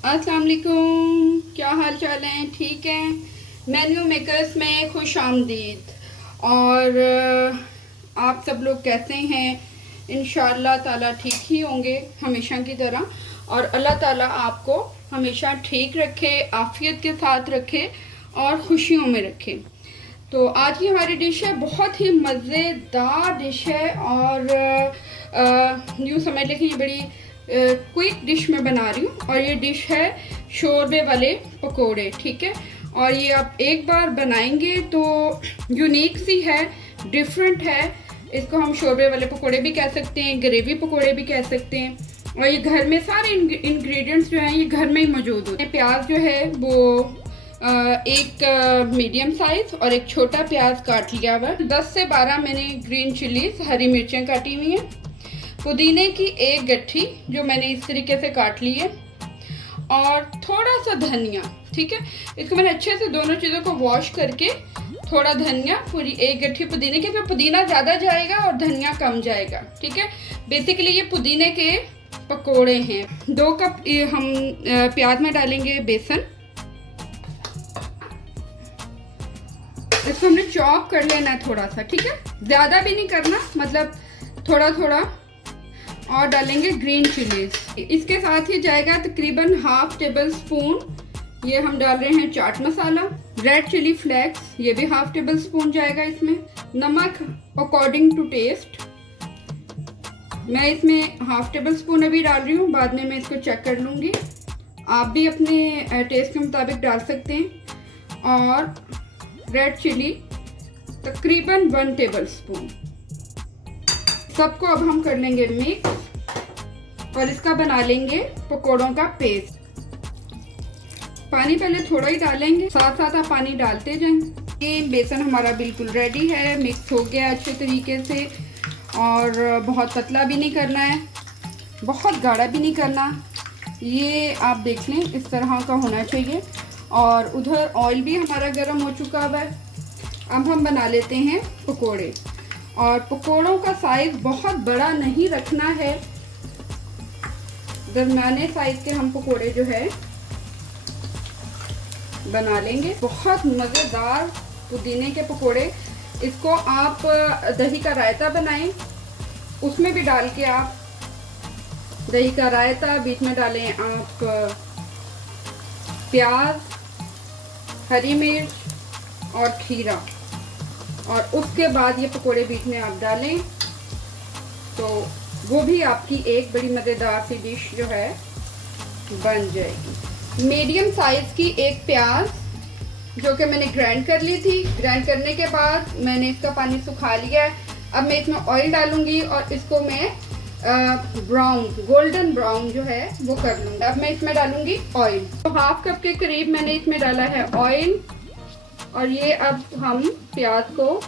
अस्सलाम वालेकुम, क्या हाल चाल है? ठीक है। मेन्यू मेकर्स में खुश आमदीद। और आप सब लोग कैसे हैं? इंशाअल्लाह ताला ठीक ही होंगे हमेशा की तरह। और अल्लाह ताला आपको हमेशा ठीक रखे, आफियत के साथ रखे और खुशियों में रखे। तो आज की हमारी डिश है, बहुत ही मज़ेदार डिश है। और यूँ समझ लें कि ये बड़ी क्विक डिश मैं बना रही हूँ। और ये डिश है शोरबे वाले पकोड़े। ठीक है। और ये आप एक बार बनाएंगे तो यूनिक सी है, डिफरेंट है। इसको हम शोरबे वाले पकोड़े भी कह सकते हैं, ग्रेवी पकोड़े भी कह सकते हैं। और ये घर में सारे इंग्रेडिएंट्स जो हैं ये घर में ही मौजूद होते हैं। प्याज जो है वो एक मीडियम साइज और एक छोटा प्याज काट लिया हुआ। 10 से 12 मैंने ग्रीन चिलीज हरी मिर्चें काटी हुई हैं। पुदीने की एक गट्ठी जो मैंने इस तरीके से काट ली है। और थोड़ा सा धनिया। ठीक है। इसको मैंने अच्छे से दोनों चीज़ों को वॉश करके थोड़ा धनिया, पूरी एक गट्ठी पुदीने की, फिर पुदीना ज़्यादा जाएगा और धनिया कम जाएगा। ठीक है। बेसिकली ये पुदीने के पकोड़े हैं। 2 कप हम प्याज में डालेंगे बेसन। इसको हमने चॉप कर लेना है थोड़ा सा। ठीक है। ज़्यादा भी नहीं करना, मतलब थोड़ा थोड़ा। और डालेंगे ग्रीन चिलीज। इसके साथ ही जाएगा तकरीबन हाफ टेबल स्पून ये हम डाल रहे हैं chaat masala. Red chilli flakes ये भी हाफ टेबल स्पून जाएगा इसमें। नमक अकॉर्डिंग टू टेस्ट मैं इसमें हाफ टेबल स्पून अभी डाल रही हूँ, बाद में मैं इसको चेक कर लूँगी। आप भी अपने टेस्ट के मुताबिक डाल सकते हैं। और रेड चिली तकरीबन 1 टेबल स्पून। सबको अब हम कर लेंगे मिक्स और इसका बना लेंगे पकोड़ों का पेस्ट। पानी पहले थोड़ा ही डालेंगे, साथ साथ आप पानी डालते जाएं। ये बेसन हमारा बिल्कुल रेडी है, मिक्स हो गया अच्छे तरीके से। और बहुत पतला भी नहीं करना है, बहुत गाढ़ा भी नहीं करना। ये आप देख लें इस तरह का होना चाहिए। और उधर ऑयल भी हमारा गर्म हो चुका हुआ है। अब हम बना लेते हैं पकोड़े। और पकोड़ों का साइज बहुत बड़ा नहीं रखना है, दरमियाने साइज के हम पकोड़े जो है बना लेंगे। बहुत मज़ेदार पुदीने के पकोड़े। इसको आप दही का रायता बनाएं, उसमें भी डाल के आप दही का रायता, बीच में डालें आप प्याज, हरी मिर्च और खीरा। और उसके बाद ये पकोड़े बीच में आप डालें तो वो भी आपकी एक बड़ी मज़ेदार सी डिश जो है बन जाएगी। मीडियम साइज़ की एक प्याज जो कि मैंने ग्राइंड कर ली थी। ग्राइंड करने के बाद मैंने इसका पानी सुखा लिया है। अब मैं इसमें ऑयल डालूंगी और इसको मैं ब्राउन, गोल्डन ब्राउन जो है वो कर लूँगी। अब मैं इसमें डालूंगी ऑयल। तो हाफ कप के करीब मैंने इसमें डाला है ऑयल। और ये अब हम प्याज को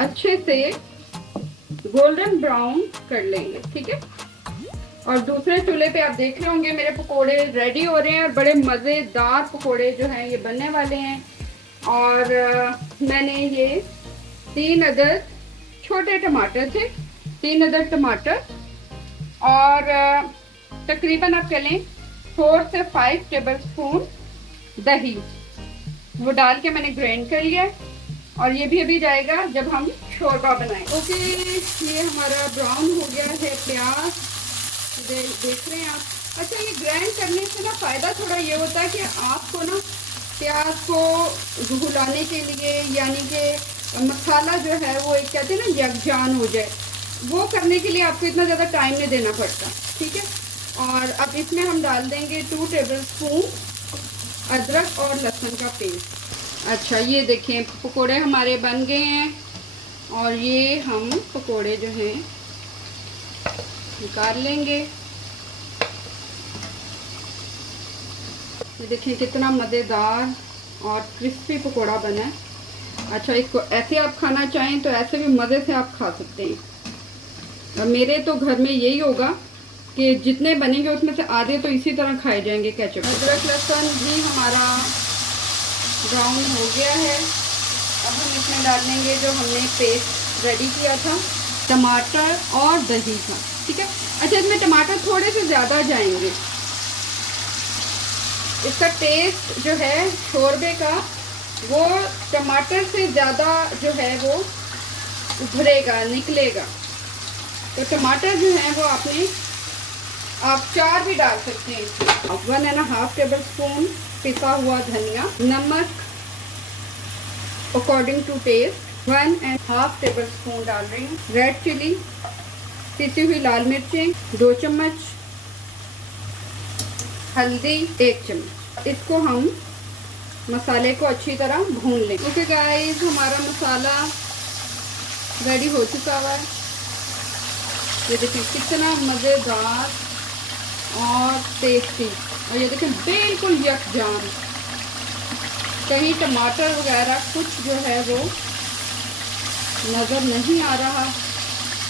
अच्छे से गोल्डन ब्राउन कर लेंगे। ठीक है। और दूसरे चूल्हे पे आप देख रहे होंगे मेरे पकोड़े रेडी हो रहे हैं और बड़े मज़ेदार पकोड़े जो हैं ये बनने वाले हैं। और मैंने ये 3 अदद छोटे टमाटर थे, 3 अदद टमाटर। और तकरीबन आप कह लें 4 से 5 टेबल स्पून दही वो डाल के मैंने ग्राइंड कर लिया है। और ये भी अभी जाएगा जब हम शोरबा बनाएंगे। ओके, ये हमारा ब्राउन हो गया है प्याज, देख रहे हैं आप। अच्छा, ये ग्राइंड करने से ना फ़ायदा थोड़ा ये होता है कि आपको ना प्याज को घुलाने के लिए, यानी कि मसाला जो है वो एक कहते हैं ना यकजान हो जाए, वो करने के लिए आपको इतना ज़्यादा टाइम नहीं देना पड़ता। ठीक है। और अब इसमें हम डाल देंगे 2 टेबल स्पून अदरक और लहसुन का पेस्ट। अच्छा, ये देखें पकोड़े हमारे बन गए हैं। और ये हम पकोड़े जो हैं निकाल लेंगे। ये देखिए कितना मज़ेदार और क्रिस्पी पकोड़ा बना है। अच्छा, इसको ऐसे आप खाना चाहें तो ऐसे भी मज़े से आप खा सकते हैं। और मेरे तो घर में यही होगा कि जितने बनेंगे उसमें से आधे तो इसी तरह खाए जाएंगे केचप। अदरक लहसुन भी हमारा ब्राउन हो गया है। अब हम इसमें डाल लेंगे जो हमने पेस्ट रेडी किया था, टमाटर और दही का। ठीक है। अच्छा, इसमें टमाटर थोड़े से ज़्यादा जाएंगे इसका टेस्ट जो है शोरबे का वो टमाटर से ज़्यादा जो है वो उभरेगा, निकलेगा। तो टमाटर जो है वो आप 4 भी डाल सकते हैं। 1.5 टेबल स्पून पिसा हुआ धनिया, नमक according to taste 1.5 tablespoon डाल रही हूँ। रेड चिली, पिसी हुई लाल मिर्चें 2 चम्मच, हल्दी 1 चम्मच। इसको हम मसाले को अच्छी तरह भून लें। ओके गाइस, हमारा मसाला रेडी हो चुका हुआ है। ये देखिए कितना मज़ेदार और टेस्टी, और ये देखिए बिल्कुल यकजान, कहीं टमाटर वगैरह कुछ जो है वो नज़र नहीं आ रहा,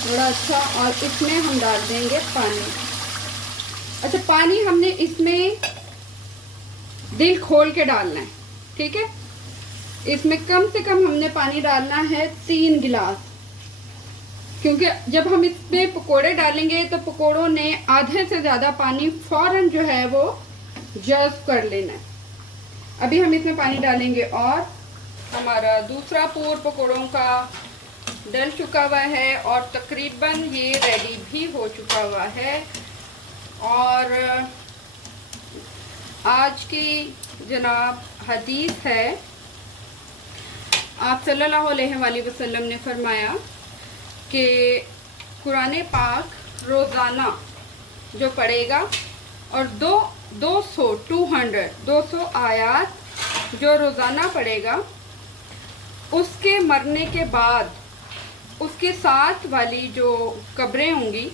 बड़ा अच्छा। और इसमें हम डाल देंगे पानी। अच्छा, पानी हमने इसमें दिल खोल के डालना है, ठीक है। इसमें कम से कम हमने पानी डालना है 3 गिलास, क्योंकि जब हम इसमें पकोड़े डालेंगे तो पकोड़ों ने आधे से ज़्यादा पानी फौरन जो है वो जज़्ब कर लेना है। अभी हम इसमें पानी डालेंगे और हमारा दूसरा पूर पकोड़ों का डल चुका हुआ है और तकरीबन ये रेडी भी हो चुका हुआ है। और आज की जनाब हदीस है, आप सल्लल्लाहु अलैहि वसल्लम ने फरमाया कि कुरान पाक रोज़ाना जो पढ़ेगा और 200 आयात जो रोज़ाना पढ़ेगा, उसके मरने के बाद उसके साथ वाली जो कब्रें होंगी,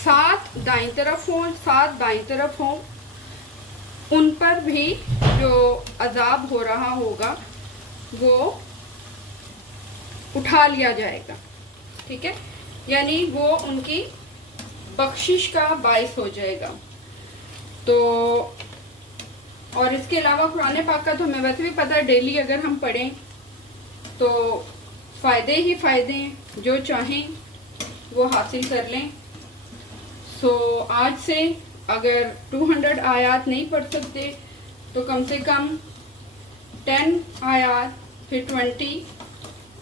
7 दाईं तरफ हों 7 बाईं तरफ हों, उन पर भी जो अजाब हो रहा होगा वो उठा लिया जाएगा, ठीक है। यानी वो उनकी बख्शिश का बाइस हो जाएगा। तो और इसके अलावा कुरान पाक का तो हमें वैसे भी पता है, डेली अगर हम पढ़ें तो फ़ायदे ही फ़ायदे हैं, जो चाहें वो हासिल कर लें। सो आज से अगर 200 आयात नहीं पढ़ सकते तो कम से कम 10 आयात, फिर 20,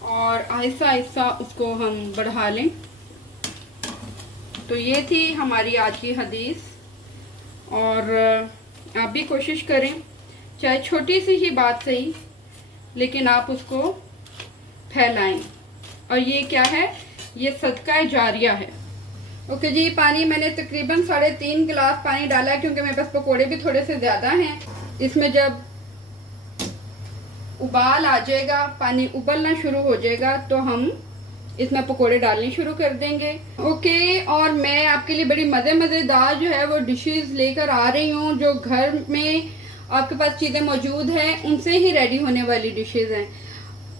और आहिस्ता आहिस्ता उसको हम बढ़ा लें। तो ये थी हमारी आज की हदीस। और आप भी कोशिश करें, चाहे छोटी सी ही बात सही, लेकिन आप उसको फैलाएं। और ये क्या है, ये सदका जारिया है। ओके जी, पानी मैंने तकरीबन 3.5 गिलास पानी डाला है, क्योंकि मेरे पास पकोड़े भी थोड़े से ज़्यादा हैं। इसमें जब उबाल आ जाएगा, पानी उबलना शुरू हो जाएगा, तो हम इसमें पकोड़े डालने शुरू कर देंगे। ओके, और मैं आपके लिए बड़ी मज़ेदार जो है वो डिशेस लेकर आ रही हूँ, जो घर में आपके पास चीज़ें मौजूद हैं उनसे ही रेडी होने वाली डिशेस हैं।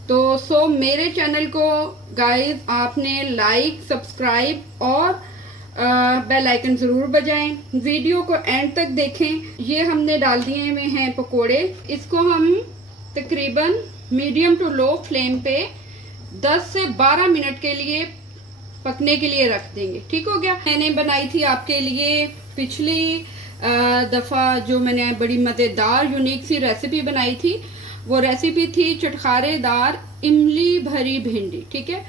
तो मेरे चैनल को गाइस आपने लाइक, सब्सक्राइब और बेल आइकन ज़रूर बजाएं। वीडियो को एंड तक देखें। ये हमने डाल दिए हुए हैं पकोड़े। इसको हम तकरीबन मीडियम टू लो फ्लेम पे 10 से 12 मिनट के लिए पकने के लिए रख देंगे। ठीक हो गया। मैंने बनाई थी आपके लिए पिछली दफ़ा जो मैंने बड़ी मज़ेदार यूनिक सी रेसिपी बनाई थी, वो रेसिपी थी चटखारेदार इमली भरी भिंडी। ठीक है,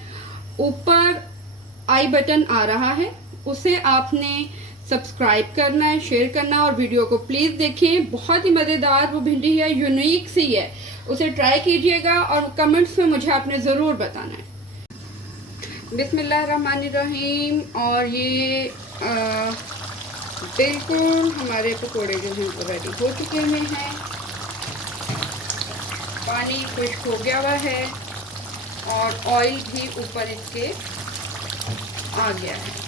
ऊपर आई बटन आ रहा है, उसे आपने सब्सक्राइब करना है, शेयर करना, और वीडियो को प्लीज़ देखें। बहुत ही मज़ेदार वो भिंडी है, यूनिक सी है, उसे ट्राई कीजिएगा और कमेंट्स में मुझे आपने ज़रूर बताना है। बिस्मिल्लाहिर्रहमानिर्रहीम। और ये बिल्कुल हमारे पकोड़े जो हैं वो रेडी हो चुके हुए हैं। पानी खुश्क हो गया हुआ है और ऑयल भी ऊपर इसके आ गया है।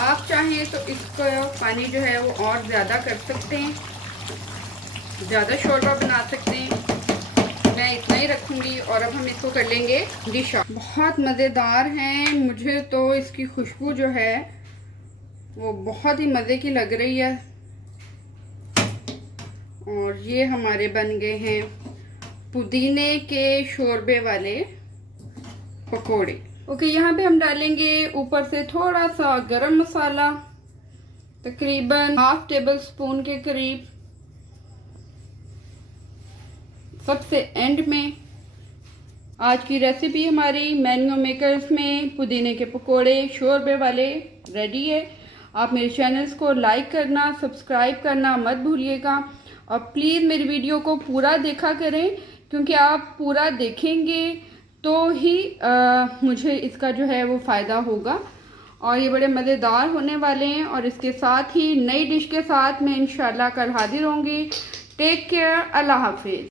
आप चाहें तो इसको पानी जो है वो और ज़्यादा कर सकते हैं, ज़्यादा शोरबा बना सकते हैं। मैं इतना ही रखूँगी और अब हम इसको कर लेंगे डिश ऑफ। बहुत मज़ेदार हैं, मुझे तो इसकी खुशबू जो है वो बहुत ही मज़े की लग रही है। और ये हमारे बन गए हैं पुदीने के शोरबे वाले पकोड़े। ओके, यहाँ पे हम डालेंगे ऊपर से थोड़ा सा गरम मसाला, तकरीबन 1/2 टेबल स्पून के करीब, सबसे एंड में आज की रेसिपी हमारी मैंगो मेकर्स में पुदीने के पकोड़े शोरबे वाले रेडी है। आप मेरे चैनल्स को लाइक करना, सब्सक्राइब करना मत भूलिएगा और प्लीज़ मेरी वीडियो को पूरा देखा करें, क्योंकि आप पूरा देखेंगे तो ही मुझे इसका जो है वो फ़ायदा होगा। और ये बड़े मज़ेदार होने वाले हैं और इसके साथ ही नई डिश के साथ मैं इंशाल्लाह कल हाजिर होंगी। टेक केयर, अल्लाह हाफिज़।